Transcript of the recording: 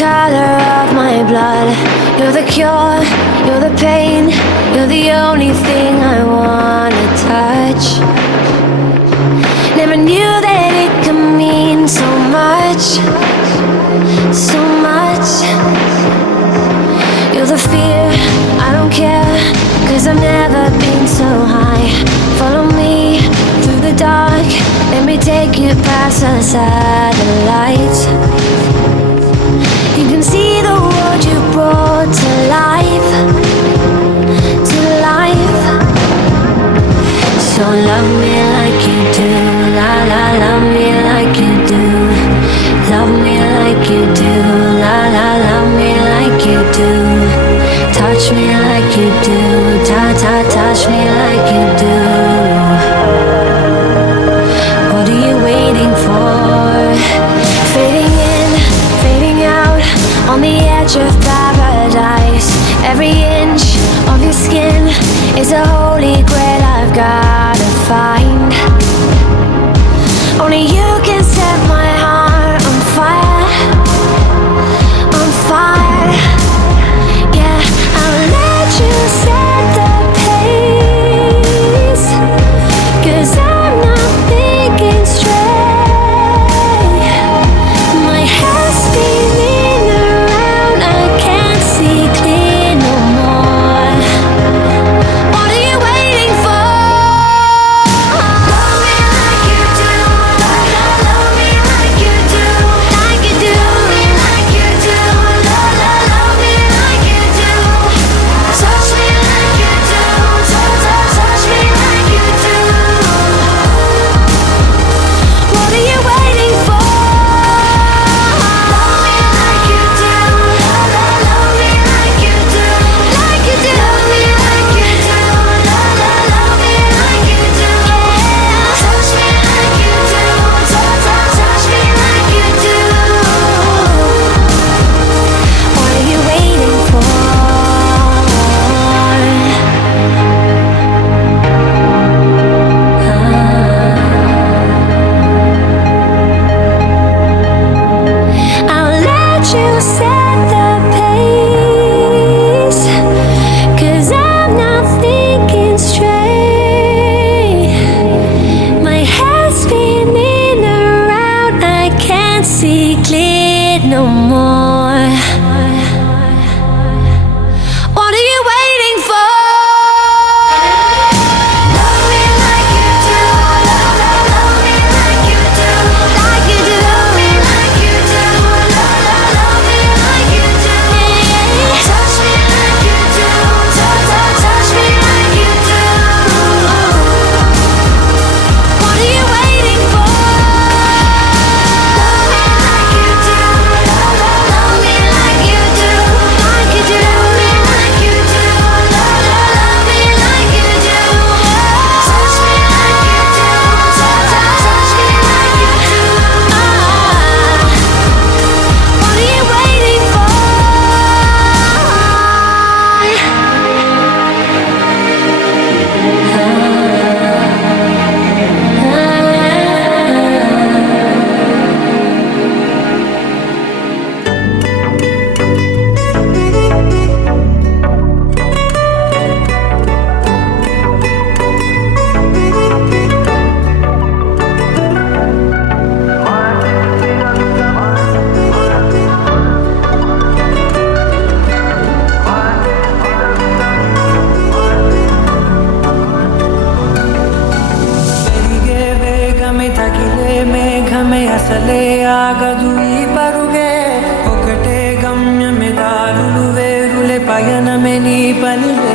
color of my blood. You're the cure, you're the pain. You're the only thing I wanna touch. Never knew that it could mean so much, so much. You're the fear, I don't care, 'cause I've never been so high. Follow me through the dark, let me take you past the satellites. You can see the world you brought to life, to life. So love me like you do, la la, love me like you do. Love me like you do, la la, love me like you do. Touch me like you do, ta ta, touch me like you do. What are you waiting for? Fading in, fading out, on the edge of paradise. Every inch of your skin is a holy grail I've gotta find. Only you can set my heart on fire, on fire. Yeah, I'll let you set the pace, 'cause I'm not thinking straight. My head's spinning around, I can't see clear no more. What are you waiting for? Love me like you do, love me like you do, like you do. Love me like you do, love me like you do. Touch me like you do, touch me like you do. What are you waiting for? Love me like you do, love me like you do, like you do. Love me like you do, love me like you do. Touch me like you do, touch me like you do. What are you waiting for? I'll let you set the pace, 'cause I'm not thinking straight. My head's spinning around, I can't see clear no more. What are you waiting for? Love me like you do, love me like you do, like you do. Love me like you do, love me like you do. Touch me like you do, touch me like you do. What are you waiting for? Love me like you do, love me like you do, like you do. Love me like you do, love me like you do. Touch me like you do, touch me like you do. What are you waiting for? ಬೆಳಿಗ್ಗೆ ಬೇಗಮೆ ತಗಿಲೆ ಮೇಘಮೆ ಅಸಲೆ ಆಗದು ಈ ಪರುಗೆ ಒಗಟೆ ಗಮ್ಯಮೆ ದಾರುಲು ವೇರುಲೆ ಪಯನಮೆ ನೀ ಪನಿಲೆ